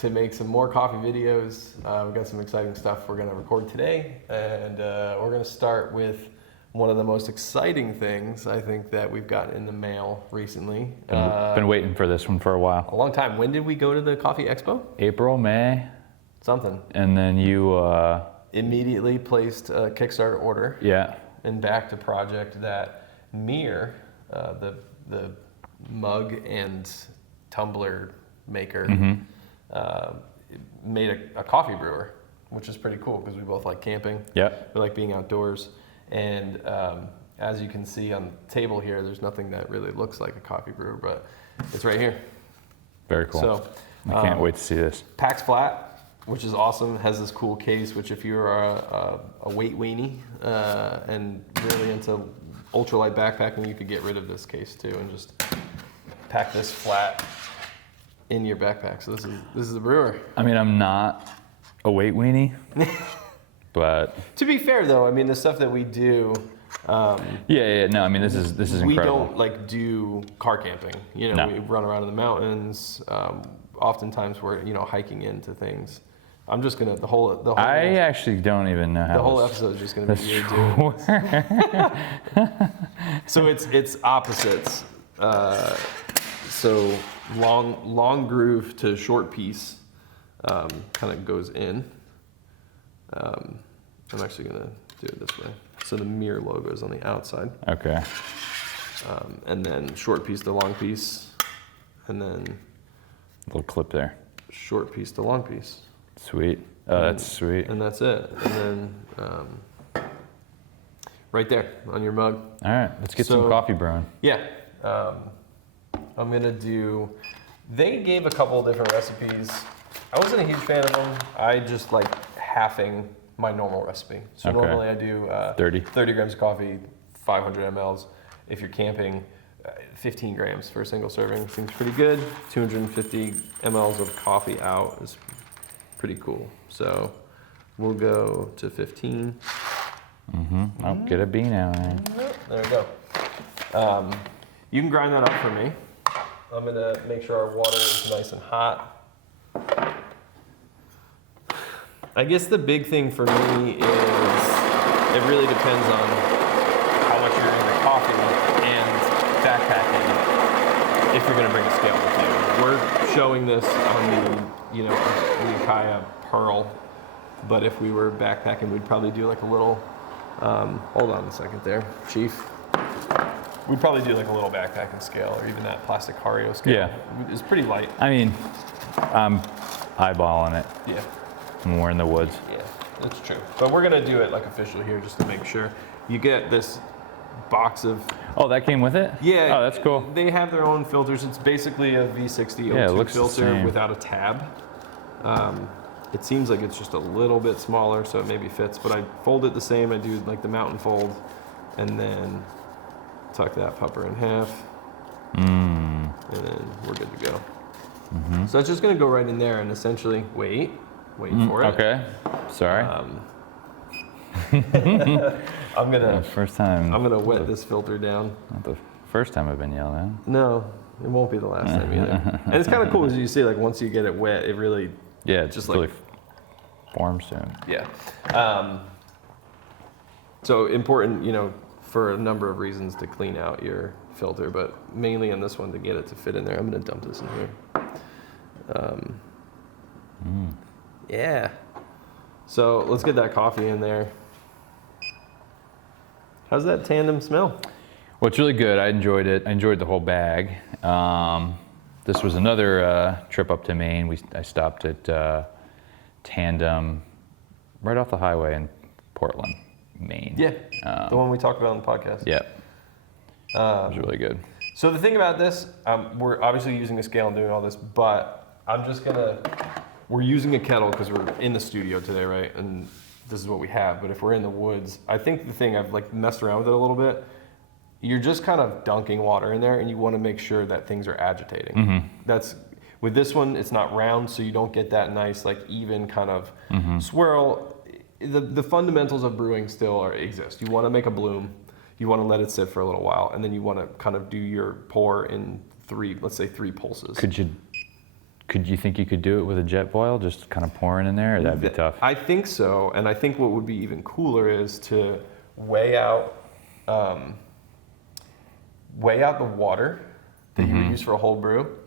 to make some more coffee videos. We've got some exciting stuff we're going to record today, and we're going to start with one of the most exciting things I think that we've gotten in the mail recently. Been waiting for this one for a while. A long time. When did we go to the Coffee Expo? April, May. Something. And then you... immediately placed a Kickstarter order. Yeah. And backed a project that Miir, the mug and tumbler maker, made a coffee brewer, which is pretty cool because we both like camping. Yeah. We like being outdoors. And as you can see on the table here, there's nothing that really looks like a coffee brewer, but it's right here. Very cool. So I can't wait to see this. Packs flat, which is awesome. Has this cool case, which if you're a weight weenie and really into ultralight backpacking, you could get rid of this case too and just pack this flat in your backpack. So this is a brewer. I mean, I'm not a weight weenie, but to be fair though, I mean the stuff that we do. yeah. No, I mean this is incredible. We don't like do car camping. You know, No. we run around in the mountains. Oftentimes we're hiking into things. I'm just gonna the whole. I actually don't even know how. The whole episode is just gonna be you doing it. So it's opposites. So long groove to short piece kind of goes in. I'm actually gonna do it this way. So the Miir logo is on the outside. Okay. And then short piece to long piece, and then Little clip there. short piece to long piece. Sweet. Oh, that's sweet. And that's it. And then right there on your mug. All right, let's get some coffee brewing. Yeah. I'm gonna do. They gave a couple of different recipes. I wasn't a huge fan of them. I just like halving my normal recipe. So Okay. normally I do 30 grams of coffee, 500 mLs. If you're camping, 15 grams for a single serving. Seems pretty good. 250 mLs of coffee out is pretty cool. So we'll go to 15. Oh, get a bean out. Man. There we go. You can grind that up for me. I'm gonna make sure our water is nice and hot. I guess the big thing for me is it really depends on how much you're into coffee and backpacking if you're gonna bring a scale with you. We're showing this on the the Akaya Pearl, but if we were backpacking, we'd probably do like a little. Hold on a second there, Chief. We'd probably do like a little backpacking scale, or even that plastic Hario scale. Yeah. It's pretty light. I mean, I'm eyeballing it Yeah. when we're in the woods. Yeah, that's true. But we're gonna do it like official here, just to make sure. You get this box of. Oh, that came with it? Yeah. Oh, that's cool. They have their own filters. It's basically a V60 Yeah, it O2 looks the filter same. without a tab. It seems like it's just a little bit smaller, so it maybe fits. But I fold it the same. I do like the mountain fold, and then tuck that pupper in half, and then we're good to go. So it's just gonna go right in there, and essentially wait for it. Okay. Sorry. I'm gonna First time. I'm gonna wet this filter down. Not the first time I've been yelled at. No, it won't be the last time either. And it's kind of cool as you see, like once you get it wet, it really Yeah, it's Just just like- really forms soon. yeah. So important, for a number of reasons to clean out your filter, but mainly in this one to get it to fit in there. I'm gonna dump this in here. Yeah. So let's get that coffee in there. How's that tandem smell? Well, it's really good. I enjoyed it. I enjoyed the whole bag. This was another trip up to Maine. I stopped at Tandem right off the highway in Portland, Maine. Yeah, the one we talked about on the podcast. Yeah. It was really good. So the thing about this, we're obviously using a scale and doing all this, but we're using a kettle because we're in the studio today, right? And this is what we have. But if we're in the woods, I think the thing I've like messed around with it a little bit. You're just kind of dunking water in there, and you want to make sure that things are agitating. That's with this one. It's not round, so you don't get that nice, like even kind of swirl. The fundamentals of brewing still exist. You want to make a bloom. You want to let it sit for a little while, and then you want to kind of do your pour in let's say three pulses. Could Could you think you could do it with a jet boil, just kind of pouring in there, or that'd be tough? I think so, and I think what would be even cooler is to weigh out the water that you would use for a whole brew,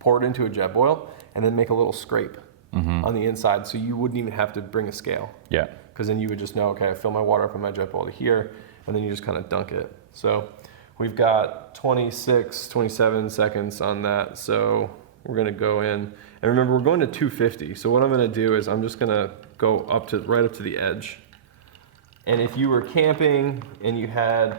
pour it into a jet boil, and then make a little scrape on the inside, so you wouldn't even have to bring a scale. Yeah. Because then you would just know, okay, I fill my water up in my jet bowl to here, and then you just kind of dunk it. So we've got 26, 27 seconds on that. So we're gonna go in, and remember, we're going to 250. So what I'm gonna do is I'm just gonna go right up to the edge. And if you were camping and you had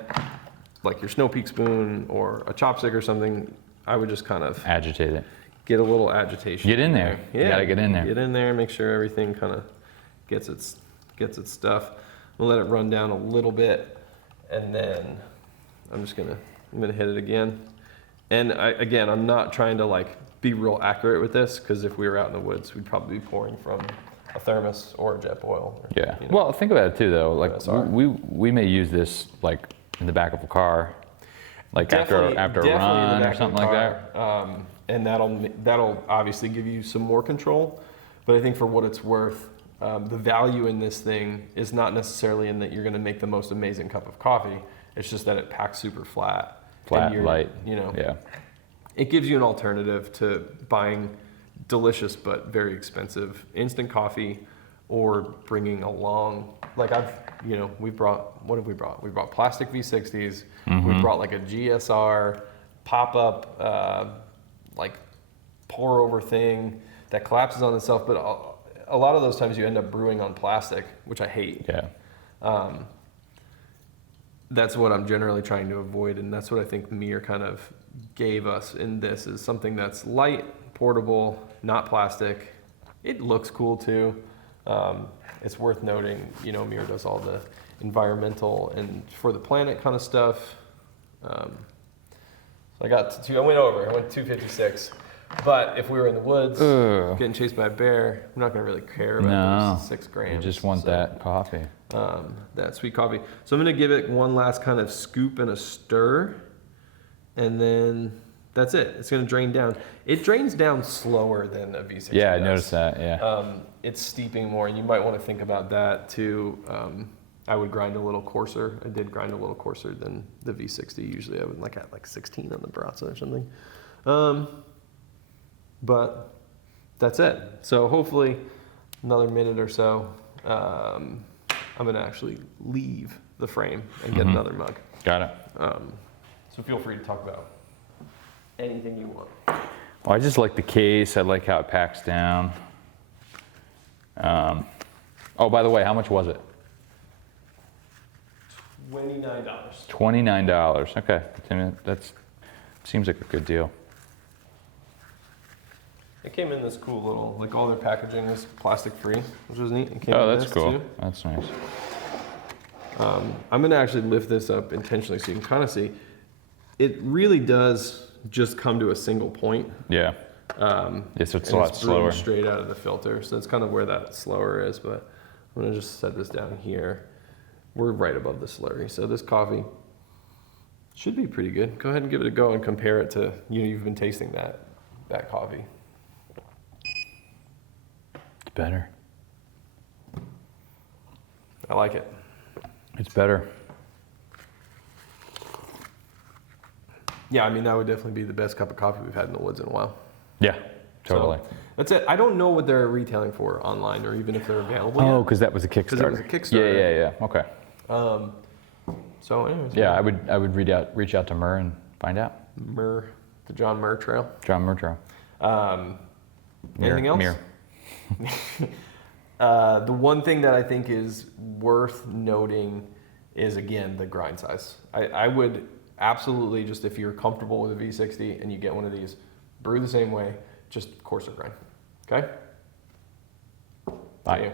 like your Snow Peak spoon or a chopstick or something, I would just kind of Agitate it. get a little agitation. Get in there. Yeah, You gotta get in there. Get in there, make sure everything kind of gets its stuff. We'll let it run down a little bit, and then I'm gonna hit it again. And I'm not trying to like be real accurate with this, because if we were out in the woods, we'd probably be pouring from a thermos or a jet boil. Or, Yeah. Well, think about it too, though. Like OSR. we may use this like in the back of a car, like after a Definitely in the run back or of something the like that. car. And that'll obviously give you some more control. But I think for what it's worth, the value in this thing is not necessarily in that you're going to make the most amazing cup of coffee. It's just that it packs super flat. Flat, and light. Yeah. It gives you an alternative to buying delicious but very expensive instant coffee, or bringing along, like we brought, what have we brought? We brought plastic V60s. We brought like a GSR pop-up, like pour over thing that collapses on itself. But a lot of those times you end up brewing on plastic, which I hate. Yeah. That's what I'm generally trying to avoid, and that's what I think Miir kind of gave us in this, is something that's light, portable, not plastic. It looks cool too. It's worth noting, Miir does all the environmental and for the planet kind of stuff. So I went over, I went 256. But if we were in the woods, getting chased by a bear, I'm not gonna really care about those 6 grams. You just want that coffee. That sweet coffee. So I'm gonna give it one last kind of scoop and a stir, and then that's it. It's gonna drain down. It drains down slower than a V60 Yeah, I does. noticed that, yeah. It's steeping more, and you might want to think about that too. I would grind a little coarser. I did grind a little coarser than the V60. Usually I would at 16 on the Baratza or something. But that's it. So hopefully another minute or so, I'm gonna actually leave the frame and get another mug. Got it. So feel free to talk about anything you want. Well, I just like the case. I like how it packs down. Oh, by the way, how much was it? $29. $29. Okay, that seems like a good deal. It came in this cool little, like all their packaging is plastic free, which was neat. It came Oh, in that's this cool. too. That's nice. I'm gonna actually lift this up intentionally so you can kind of see. It really does just come to a single point. Yeah. Yes, it's a And lot it's brewing slower. straight out of the filter, so that's kind of where that slower is. But I'm gonna just set this down here. We're right above the slurry, so this coffee should be pretty good. Go ahead and give it a go and compare it to, you've been tasting that coffee. It's better. I like it. It's better. Yeah, I mean, that would definitely be the best cup of coffee we've had in the woods in a while. Yeah, totally. So, that's it. I don't know what they're retailing for online, or even if they're available Oh, yet. because that was a Kickstarter. Because it was a Kickstarter. Yeah. Okay. So anyways. Yeah, I would reach out to Miir and find out. Miir, the John Miir Trail. John Miir. Anything else? Miir. The one thing that I think is worth noting is, again, the grind size. I would absolutely, just if you're comfortable with a V60 and you get one of these, brew the same way, just coarser grind. Okay? Bye. See you.